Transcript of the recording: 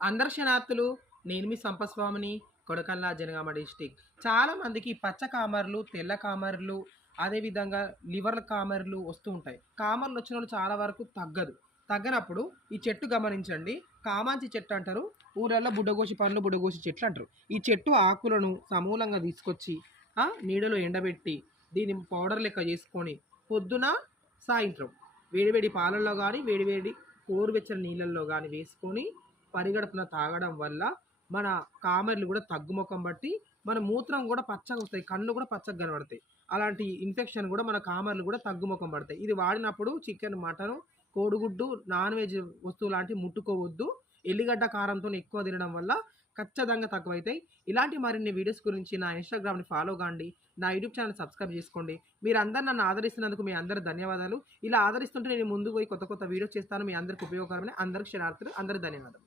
అందరు క్షణార్థులు నేను మీ సంపస్వామిని కొడకల్లా జనగామ డిస్టిక్. చాలామందికి పచ్చ కామర్లు తెల్ల కామర్లు అదేవిధంగా లివర్ కామర్లు వస్తూ ఉంటాయి. కామర్లు వచ్చిన వాళ్ళు చాలా వరకు తగ్గదు. తగ్గనప్పుడు ఈ చెట్టు గమనించండి. కామాంచి చెట్టు అంటారు. ఊరల్లో బుడ్డగోసి పండ్లు బుడ్డగోసి చెట్లు అంటారు. ఈ చెట్టు ఆకులను సమూలంగా తీసుకొచ్చి నీడలో ఎండబెట్టి దీన్ని పౌడర్ లెక్క చేసుకొని పొద్దున సాయంత్రం వేడివేడి పాలల్లో కానీ వేడివేడి కోరువెచ్చని నీళ్ళల్లో కానీ వేసుకొని పరిగడుపున తాగడం వల్ల మన కామెర్లు కూడా తగ్గుముఖం బట్టి మన మూత్రం కూడా పచ్చగా వస్తాయి కళ్ళు కూడా పచ్చగా కనబడతాయి. అలాంటి ఇన్ఫెక్షన్ కూడా మన కామర్లు కూడా తగ్గుముఖం పడతాయి. ఇది వాడినప్పుడు చికెన్ మటన్ కోడిగుడ్డు నాన్ వెజ్ వస్తువు లాంటివి ముట్టుకోవద్దు. ఎల్లిగడ్డ కారంతో ఎక్కువ తినడం వల్ల ఖచ్చితంగా తక్కువైతాయి. ఇలాంటి మరిన్ని వీడియోస్ గురించి నా ఇన్స్టాగ్రామ్ని ఫాలో కాండి. నా యూట్యూబ్ ఛానల్ సబ్స్క్రైబ్ చేసుకోండి. మీరు నన్ను ఆదరిస్తున్నందుకు మీ అందరి ధన్యవాదాలు. ఇలా ఆదరిస్తుంటే నేను ముందుకు పోయి కొత్త కొత్త వీడియోస్ చేస్తాను. మీ అందరికి ఉపయోగకరమని అందరికి క్షణార్థులు అందరికి ధన్యవాదాలు.